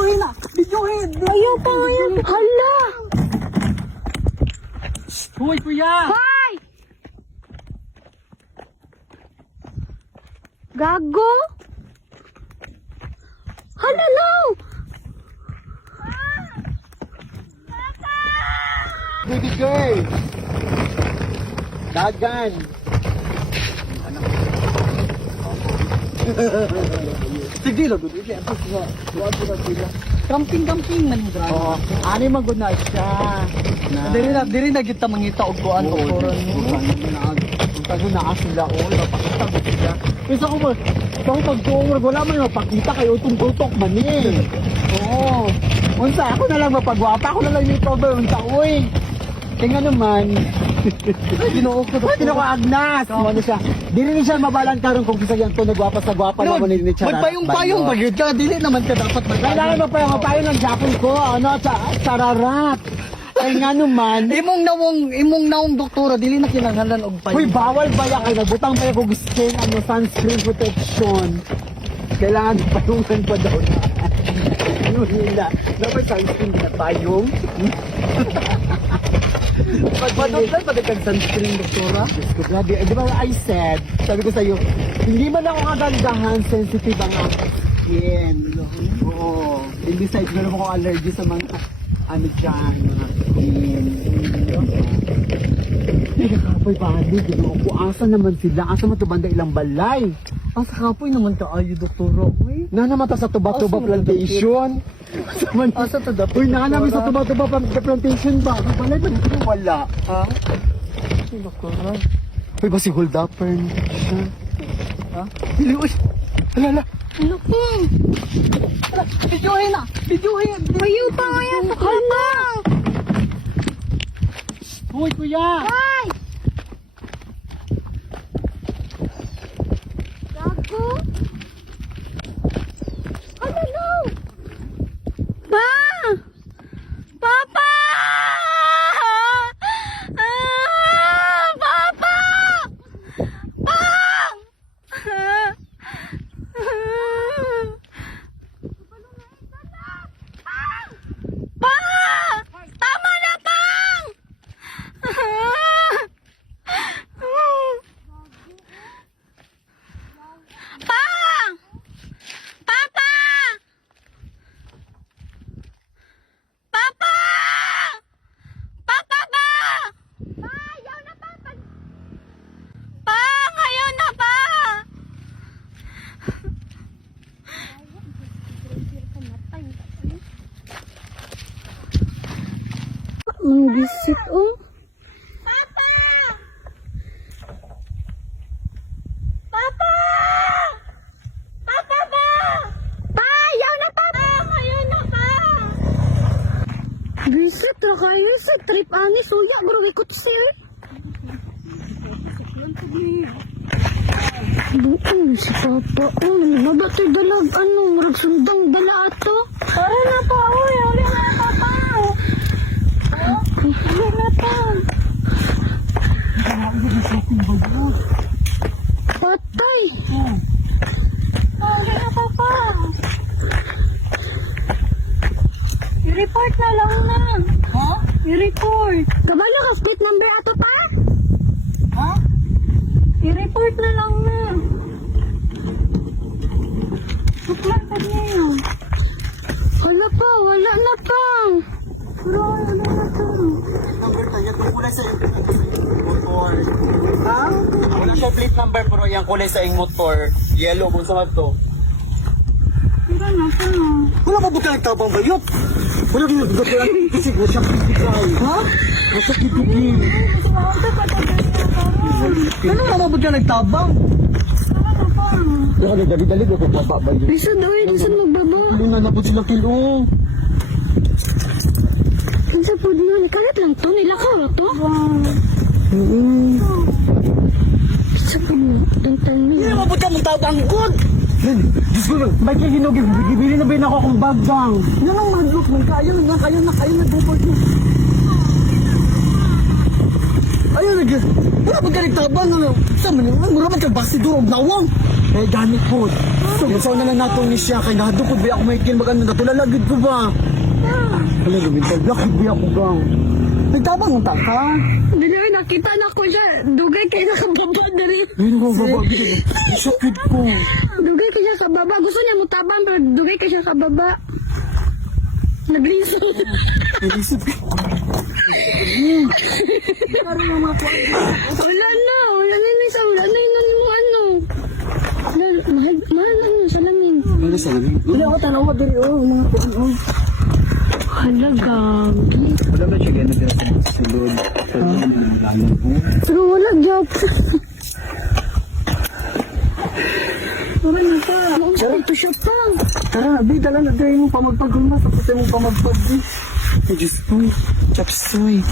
Videohin na! Videohin! Ayaw pa, ayaw pa. Hala! Hoy, kuya! Hoy! Gago? Hala, no! Baby girl! Dagan! Sige lang, good. Sige, ako siya. Buwan ko na sila. Camping-camping man yung drama. Oo, ani magod na siya. Diri na kita mangita og kuan o koron mo. Tago na sila, napakita ko sila. Kasi ako mo, pag-tuong wala man mapakita kayo utong-tutok man eh. Oo. Unsa, ako na lang mapagwapa, ako na lang yung cover, unsa, uy. Kaya nga naman, Ginoo ko. Pino ko Agnas! Ano siya? Di rin siya mabalan karon kung kisa yan to nagwapa sa gwapa naman ni Chara. Magpayong-payong bagid ka, dili naman ka dapat Kailangan magpayong ng Japon ko, chararat. Kaya nga naman, imong nawong doktora dili na kinahanglan og uy, payong. bawal ba yan? Kaya nagbutang pa yung skin, sunscreen protection. Kailangan payungan pa daw na. Ano nila? Dapat sunscreen na payong? Padot pa kag sunscreen doktora. Grabe, di ba I said, sabi ko sa'yo, hindi man ako kagandahan, sensitive ang aking skin. Oo. And besides, meron ako allergy sa mga, ano dyan, mga skin. Hindi ka kapoy bandi, ginoo ko. Asa naman sila? Asa man to banda ilang balay? Asa kapoy naman ka ayo doktora. Uy. Na naman ta sa Tuba-Tuba Asa man Plantation. Asa to dapat? Uy, na namin sa Tuba-Tuba Plantation ba? Balay ba dito? Wala. Ha? Ay, doktora. Uy, ba si hold upper siya? Ha? Pili, uy! Alala! Ano po? Videohin na! Videohin! Ayaw pa, ayaw pa. Hala! Uy, kuya! Hoy! Gago? Hala, no! Pa! Papa! Papa! Pa! Pa! Tama na, Pang! Pang! Papa! Papa! Papa ba? Pa, ayaw na pa. Pang, ayaw na pa. Manggisit, oh. Papa! Papa! Papa ba? Pa, ayaw na pa. Pang, ayaw na pa. Gisit ra kayo sa trip ani suya bro ikot sir. Buong si Papa. Oh, nabatoy dalag ano, murag sundang dala ato. Tara na pa, uy, uli na Papa. Uli na pa. Patay. Uli na Papa. I-report na lang na. Ha? I-report. Kabalo ka plate number ato pa? Ha? I-report na lang na. Suklan pa niya yun. Wala pa, wala na pa. Pero wala na to. Number na yan, kulay sa motor. Ha? Wala siya plate number pero yung kulay sa iyong motor. Yellow kung saan to. Pero na pa. Wala ba ba nagtabang bayot? Wala din nagtabang kasi ko siya pitikay. Ha? Nasa pitigin. Ano nga mabot ka nagtabang? Kaya nagdali-dali ko kung baba ba yun. Lisa daw yun, lisa magbaba. Luna na po sila kilo. Ang sa pod mo, nakalat lang to, nilakaw to. Sa pod mo, tantan mo. Hindi mabot ka mong tawag ang good! Diyos ko, may kahinog, bibili na ba yun ako akong bagang? Yan ang madlock man ka. Ayun na, kayo nag-report mo. Ayun, wala ba ka nagtabang? Ano? Saan man yun? Mura man ka basi doon, nawang. Eh, ganit po. Isaw na lang nato ni siya. Kaya nahadukod ba ako may mag-ano na tulalagid ko ba? Wala, gabintay. Lakid ba ako ba? Nagtabang ang taka. Dili, nakita na ko siya. Dugay kayo nakababa dali. Ayun ako, baba. Sakit ko. Dugay ka siya sa baba. Gusto niya mo tabang, pero dugay ka siya sa baba. Nagliso. Naisip ko. Wala na. Wala na yung isa. Wala na yung ano. Mahal ano sa lamin. Ano sa lamin? Wala ako tanaw ka dali. Mga puno. Hala, gagi. Wala ba siya ganun dito sa sulod? Pero wala, job. Wala na pa. Ito siya pa. Tara, Bi, dala na dahil mo pa magpagulma. Tapos tayo mo pa magpag, Bi. Ay, Diyos ko. Chapsoy.